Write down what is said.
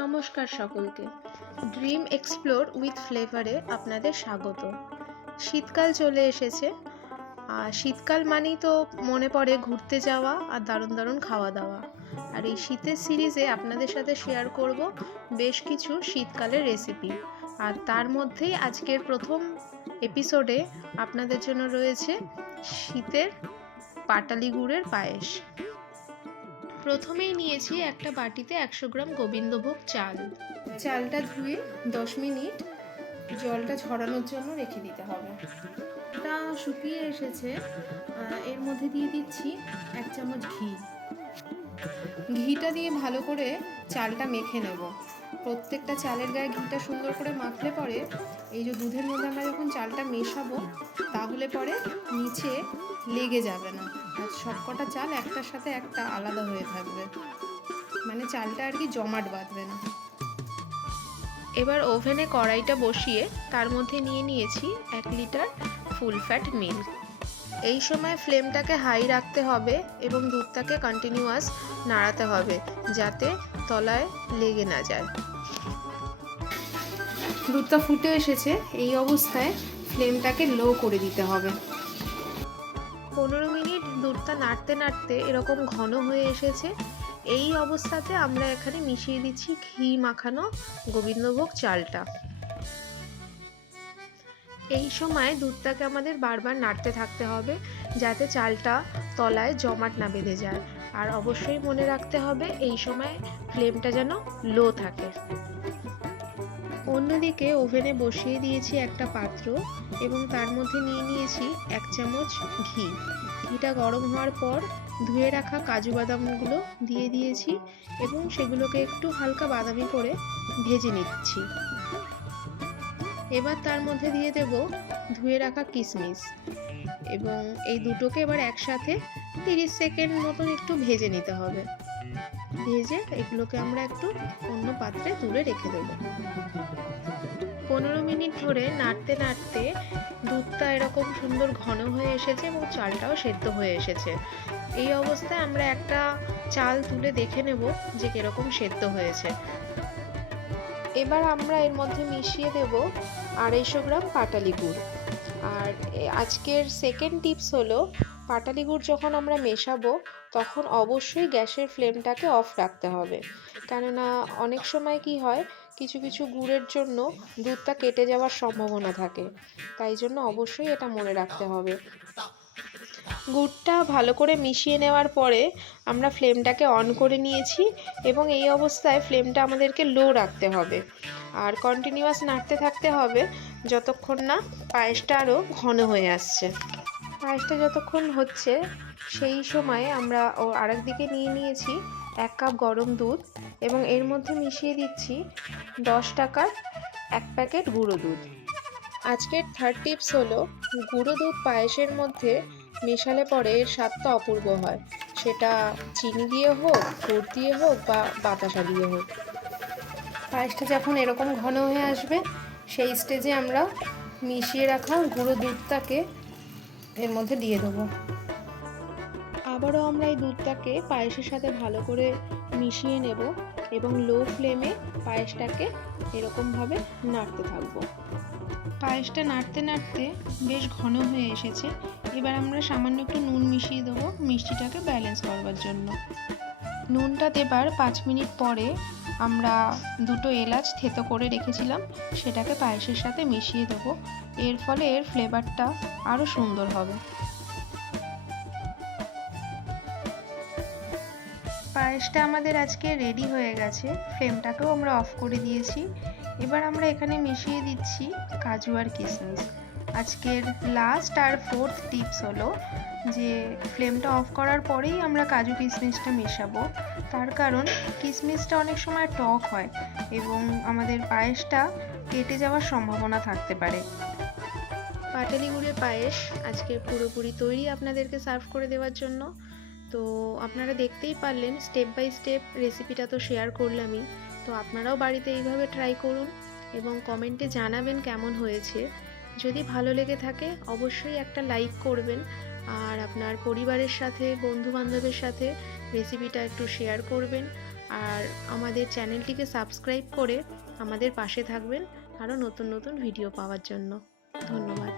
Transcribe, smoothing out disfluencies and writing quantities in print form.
নমস্কার সকলকে। Dream explore with ফ্লেভারে আপনাদের স্বাগত। শীতকাল চলে এসেছে, আর শীতকাল মানেই তো মনে পড়ে ঘুরতে যাওয়া আর দারুণ দারুণ খাওয়া দাওয়া। আর এই শীতের সিরিজে আপনাদের সাথে শেয়ার করব বেশ কিছু শীতকালের রেসিপি। আর তার মধ্যেই আজকের প্রথম এপিসোডে আপনাদের জন্য রয়েছে শীতের পাটালি গুড়ের পায়েস। প্রথমেই নিয়েছি একটা বাটিতে 100 গ্রাম গোবিন্দভোগ চাল। চালটা ধুয়ে 10 মিনিট জলটা ঝরানোর জন্য রেখে দিতে হবে। এটা শুকিয়ে এসেছে, এর মধ্যে দিয়ে দিচ্ছি 1 চামচ ঘি। ঘিটা দিয়ে ভালো করে চালটা মেখে নেব। প্রত্যেকটা চালের গায়ে ঘিটা সুন্দর করে মাখলে পরে এই যে দুধের মধ্যে আমরা যখন চালটা মেশাবো তাহলে পরে নিচে লেগে যাবে না, আর সবকটা চাল একটার সাথে একটা আলাদা হয়ে থাকবে, মানে চালটা আর কি জমাট বাঁধবে না। এবার ওভেনে কড়াইটা বসিয়ে তার মধ্যে নিয়ে নিয়েছি 1 লিটার ফুল ফ্যাট মিল্ক। এই সময় ফ্লেমটাকে হাই রাখতে হবে এবং দুধটাকে কন্টিনিউয়াস নাড়াতে হবে যাতে তলায় লেগে না যায়। দুধটা ফুটে এসেছে, এই অবস্থায় ফ্লেমটাকে লো করে দিতে হবে। 15 মিনিট দুধটা নাড়তে নাড়তে এরকম ঘন হয়ে এসেছে। এই অবস্থাতে আমরা এখানে মিশিয়ে দিচ্ছি ঘি মাখানো গোবিন্দভোগ চালটা। এই সময় দুধটাকে আমাদের বারবার নাড়তে থাকতে হবে যাতে চালটা তলায় জমাট না বেঁধে যায়। আর অবশ্যই মনে রাখতে হবে এই সময় ফ্লেমটা যেন লো থাকে। অন্যদিকে ওভেনে বসিয়ে দিয়েছি একটা পাত্র এবং তার মধ্যে নিয়ে নিয়েছি 1 চামচ ঘি। ঘিটা গরম হওয়ার পর ধুয়ে রাখা কাজু বাদামগুলো দিয়ে দিয়েছি এবং সেগুলোকে একটু হালকা বাদামি করে ভেজে নিচ্ছি। এবার তার মধ্যে দিয়ে দেব ধুয়ে রাখা কিশমিশ এবং এই দুটোকে এবার একসাথে 30 সেকেন্ড মতন একটু ভেজে নিতে হবে। ভেজে এগুলোকে আমরা একটু অন্য পাত্রে তুলে রেখে দেব। 15 মিনিট ধরে নাড়তে নাড়তে দুধটা এরকম সুন্দর ঘন হয়ে এসেছে এবং চালটাও সেদ্ধ হয়ে এসেছে। এই অবস্থায় আমরা একটা চাল তুলে দেখে নেব যে কিরকম সেদ্ধ হয়েছে। এবার আমরা এর মধ্যে মিশিয়ে দেব 250 গ্রাম পাটালি গুড়। আর আজকের সেকেন্ড টিপস হলো পাটালি গুড় যখন আমরা মেশাবো তখন অবশ্যই গ্যাসের ফ্লেমটাকে অফ রাখতে হবে, কেননা অনেক সময় কি হয় কিছু কিছু গুড়ের জন্য দুধটা কেটে যাওয়ার সম্ভাবনা থাকে, তাই জন্য অবশ্যই এটা মনে রাখতে হবে। গুড়টা ভালো করে মিশিয়ে নেওয়ার পরে আমরা ফ্লেমটাকে অন করে নিয়েছি এবং এই অবস্থায় ফ্লেমটা আমাদেরকে লো রাখতে হবে আর কন্টিনিউয়াস নাড়তে থাকতে হবে যতক্ষণ না পায়েসটা আরও ঘন হয়ে আসছে। পায়েসটা যতক্ষণ হচ্ছে সেই সময় আমরা আরেক দিকে নিয়ে নিয়েছি 1 কাপ গরম দুধ এবং এর মধ্যে মিশিয়ে দিচ্ছি 10 টাকার 1 প্যাকেট গুঁড়ো দুধ। আজকের থার্ড টিপস হলো গুঁড়ো দুধ পায়েসের মধ্যে মেশালে পরে এর স্বাদটা অপূর্ব হয়, সেটা চিনি দিয়ে হোক, গুড় দিয়ে হোক বা বাতাসা দিয়ে হোক। পায়েসটা যখন এরকম ঘন হয়ে আসবে সেই স্টেজে আমরা মিশিয়ে রাখা গুঁড়ো দুধটাকে এর মধ্যে দিয়ে দেবো। আবারও আমরা এই দুধটাকে পায়েসের সাথে ভালো করে মিশিয়ে নেব এবং লো ফ্লেমে পায়েসটাকে এরকমভাবে নাড়তে থাকবো। পায়েসটা নাড়তে নাড়তে বেশ ঘন হয়ে এসেছে। এবার আমরা সামান্য একটু নুন মিশিয়ে দেবো মিষ্টিটাকে ব্যালেন্স করবার জন্য। নুনটা দেবার 5 মিনিট পরে আমরা 2টো এলাচ থেতো করে রেখেছিলাম সেটাকে পায়েসের সাথে মিশিয়ে দেবো। এর ফলে এর ফ্লেভারটা আরও সুন্দর হবে। পায়েসটা আমাদের আজকে রেডি হয়ে গেছে, ফ্লেমটাকেও আমরা অফ করে দিয়েছি। এবার আমরা এখানে মিশিয়ে দিচ্ছি কাজু আর কিশমিশ। আজকের লাস্ট আর ফোর্থ টিপস হলো যে ফ্লেমটা অফ করার পরেই আমরা কাজু কিশমিশটা মেশাবো, তার কারণ কিশমিশটা অনেক সময় টক হয় এবং আমাদের পায়েসটা কেটে যাওয়ার সম্ভাবনা থাকতে পারে। পাটালি গুড়ের পায়েস আজকে পুরোপুরি তৈরি আপনাদেরকে সার্ভ করে দেওয়ার জন্য। তো আপনারা দেখতেই পারলেন স্টেপ বাই স্টেপ রেসিপিটা তো শেয়ার করলামই, তো আপনারাও বাড়িতে এইভাবে ট্রাই করুন এবং কমেন্টে জানাবেন কেমন হয়েছে। যদি ভালো লেগে থাকে অবশ্যই একটা লাইক করবেন আর আপনার পরিবারের সাথে বন্ধু বান্ধবের সাথে রেসিপিটা একটু শেয়ার করবেন। আর আমাদের চ্যানেলটিকে সাবস্ক্রাইব করে আমাদের পাশে থাকবেন আরও নতুন নতুন ভিডিও পাওয়ার জন্য। ধন্যবাদ।